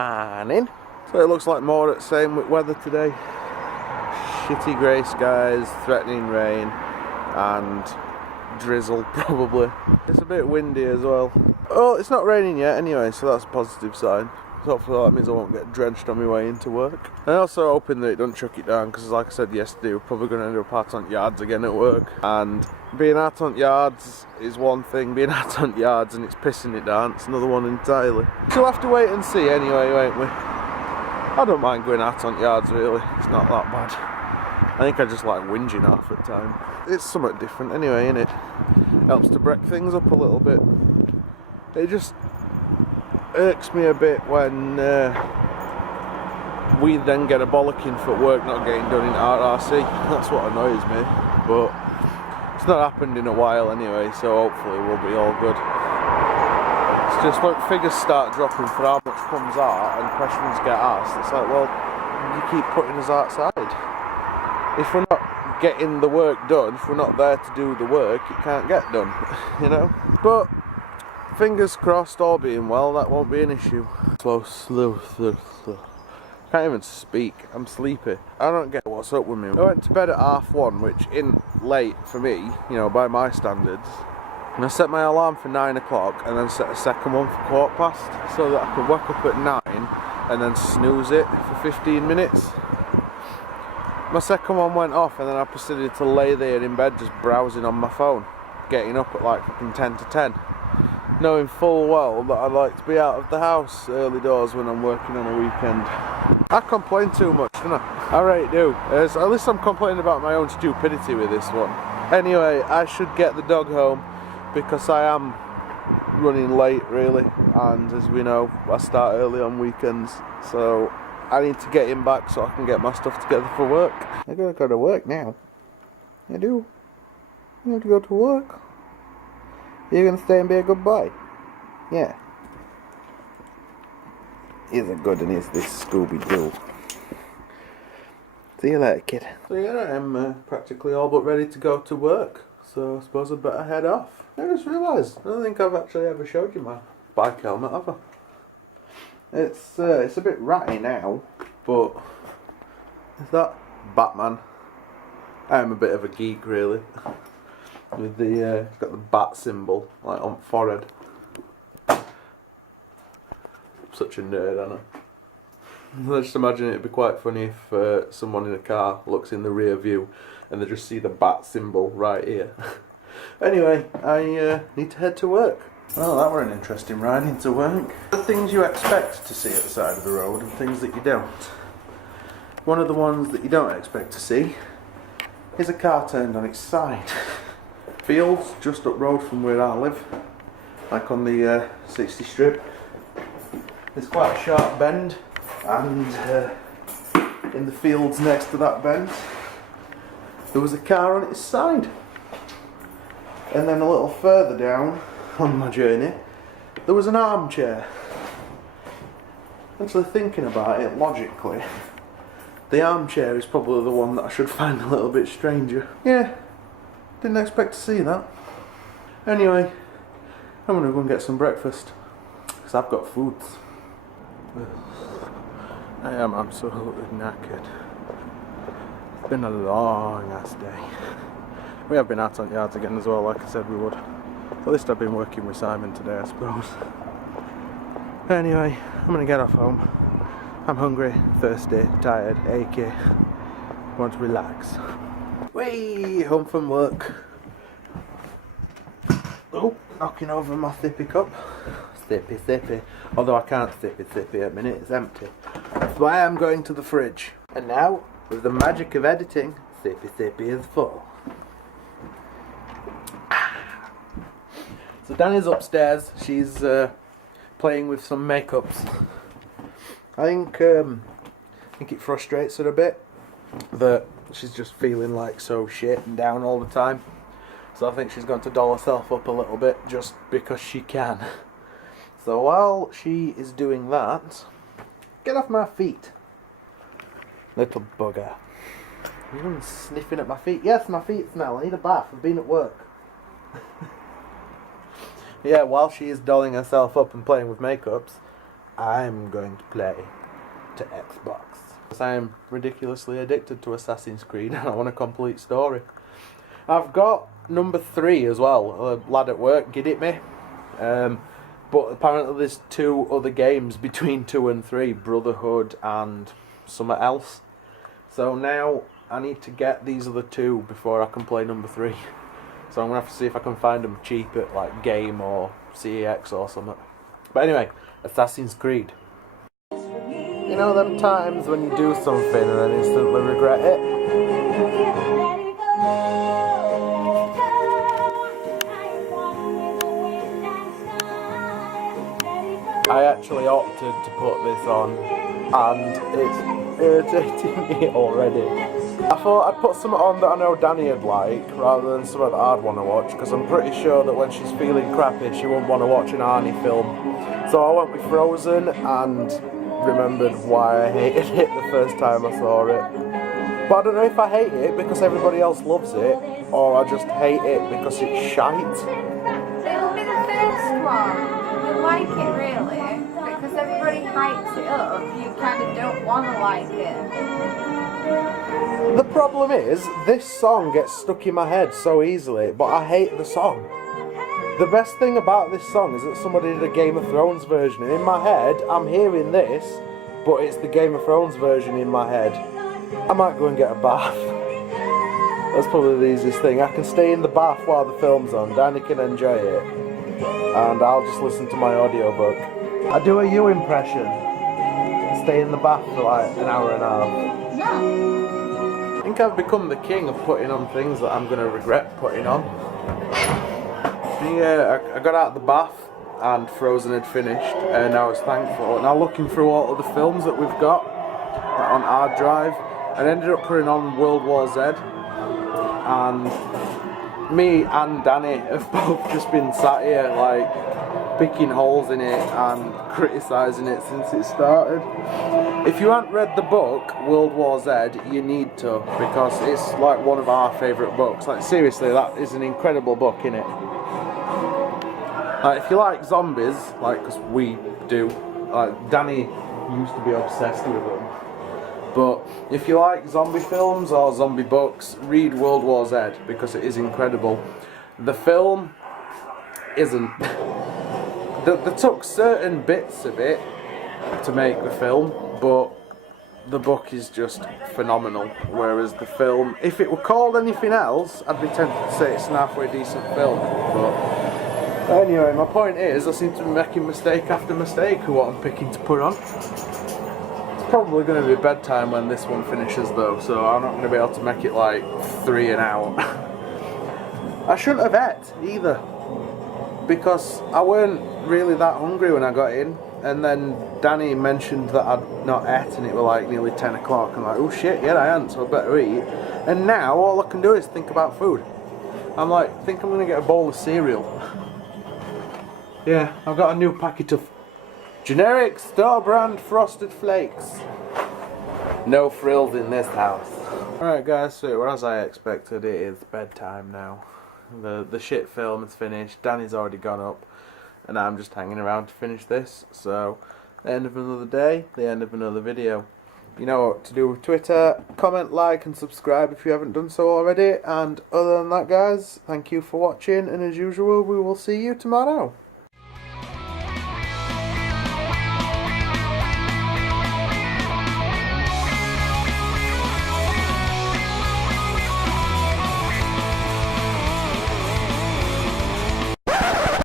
morning. So it looks like more at the same with weather today. Shitty grey skies, threatening rain, and drizzle probably. It's a bit windy as well. Oh, it's not raining yet anyway, so that's a positive sign. So hopefully that means I won't get drenched on my way into work. I'm also hoping that it don't chuck it down, because like I said yesterday, we're probably going to end up out on yards again at work. And being out on yards is one thing, being out on yards and it's pissing it down, it's another one entirely. We'll have to wait and see anyway, won't we? I don't mind going out on yards really, it's not that bad. I think I just like whinging half the time. It's somewhat different anyway, innit? Helps to break things up a little bit. It just irks me a bit when we then get a bollocking for work not getting done in RRC. That's what annoys me, but it's not happened in a while anyway, so hopefully we'll be all good. It's just when figures start dropping for how much comes out and questions get asked, it's like, well, you keep putting us outside. If we're not getting the work done, if we're not there to do the work, it can't get done, you know? But fingers crossed, all being well, that won't be an issue. Slow. Can't even speak, I'm sleepy. I don't get what's up with me. I went to bed at 1:30, which isn't late for me, you know, by my standards. And I set my alarm for 9 o'clock and then set a second one for 1:15, so that I could wake up at 9 and then snooze it for 15 minutes. My second one went off and then I proceeded to lay there in bed just browsing on my phone, getting up at like fucking 10 to 10. Knowing full well that I like to be out of the house early doors when I'm working on a weekend. I complain too much, don't I? I really do. At least I'm complaining about my own stupidity with this one. Anyway, I should get the dog home because I am running late really, and as we know, I start early on weekends, so I need to get him back so I can get my stuff together for work. I gotta go to work now. I do. I have to go to work. You're gonna stay and be a good boy? Yeah. He's a good one, is this Scooby-Doo. See you later, kid. So yeah, I'm practically all but ready to go to work. So I suppose I better head off. I just realised, I don't think I've actually ever showed you my bike helmet, have I? It's a bit ratty now, but is that Batman? I am a bit of a geek really. With the got the bat symbol like on forehead. Such a nerd, aren't I? I just imagine it'd be quite funny if someone in a car looks in the rear view and they just see the bat symbol right here. Anyway, I need to head to work. Well, that were an interesting ride into work. The things you expect to see at the side of the road and things that you don't. One of the ones that you don't expect to see is a car turned on its side. Fields just up road from where I live, like on the 60 strip. There's quite a sharp bend, and in the fields next to that bend there was a car on its side. And then a little further down on my journey there was an armchair. Actually thinking about it logically, the armchair is probably the one that I should find a little bit stranger. Yeah, didn't expect to see that. Anyway, I'm gonna go and get some breakfast because I've got food. I am absolutely knackered. It's been a long ass day. We have been out on yards again as well, like I said we would. At least I've been working with Simon today, I suppose. Anyway, I'm gonna get off home. I'm hungry, thirsty, tired, achy. Want to relax. Way home from work. Oh, knocking over my sippy cup. Sippy. Although I can't sippy at the minute, it's empty. That's why I'm going to the fridge. And now, with the magic of editing, sippy is full. So Danny's upstairs. She's playing with some makeups. I think it frustrates her a bit that she's just feeling like so shit and down all the time. So I think she's going to doll herself up a little bit just because she can. So while she is doing that, get off my feet, little bugger. You're sniffing at my feet. Yes, my feet smell. I need a bath. I've been at work. Yeah, while she is dolling herself up and playing with makeups, I'm going to play to Xbox. I am ridiculously addicted to Assassin's Creed and I want a complete story. I've got number 3 as well. A lad at work gid it me. But apparently there's 2 other games between 2 and 3, Brotherhood and something else. So now I need to get these other 2 before I can play number 3. So I'm going to have to see if I can find them cheap at like Game or CEX or something. But anyway, Assassin's Creed. You know them times when you do something and then instantly regret it? I actually opted to put this on and it's irritating me already. I thought I'd put something on that I know Danny would like rather than something that I'd want to watch, because I'm pretty sure that when she's feeling crappy she wouldn't want to watch an Arnie film. So I went with Frozen and remembered why I hated it the first time I saw it. But I don't know if I hate it because everybody else loves it, or I just hate it because it's shite. It'll be the first one. You'll like it really, because everybody hypes it up. You kind of don't want to like it. The problem is, this song gets stuck in my head so easily, but I hate the song. The best thing about this song is that somebody did a Game of Thrones version, and in my head, I'm hearing this, but it's the Game of Thrones version in my head. I might go and get a bath. That's probably the easiest thing. I can stay in the bath while the film's on, Danny can enjoy it, and I'll just listen to my audiobook. I do a you impression. Stay in the bath for like an hour and a half. I think I've become the king of putting on things that I'm going to regret putting on. Yeah, I got out of the bath and Frozen had finished and I was thankful. Now looking through all of the films that we've got on our drive, and ended up putting on World War Z, and me and Danny have both just been sat here like picking holes in it and criticising it since it started. If you haven't read the book World War Z, you need to, because it's like one of our favourite books. Like seriously, that is an incredible book, innit? Like if you like zombies, like because we do, like Danny used to be obsessed with them. But if you like zombie films or zombie books, read World War Z because it is incredible. The film isn't. They took certain bits of it to make the film, but the book is just phenomenal. Whereas the film, if it were called anything else, I'd be tempted to say it's an halfway decent film. But anyway, my point is, I seem to be making mistake after mistake with what I'm picking to put on. It's probably going to be bedtime when this one finishes though, so I'm not going to be able to make it like 3 and out. I shouldn't have ate either, because I weren't really that hungry when I got in, and then Danny mentioned that I'd not ate and it was like nearly 10 o'clock. I'm like, oh shit, yeah I hadn't, so I better eat. And now all I can do is think about food. I'm like, I think I'm going to get a bowl of cereal. Yeah, I've got a new packet of generic store brand Frosted Flakes. No frills in this house. Alright guys, so as I expected, it is bedtime now. The shit film is finished, Danny's already gone up, and I'm just hanging around to finish this. So, the end of another day, the end of another video. You know what to do with Twitter. Comment, like and subscribe if you haven't done so already. And other than that guys, thank you for watching, and as usual we will see you tomorrow.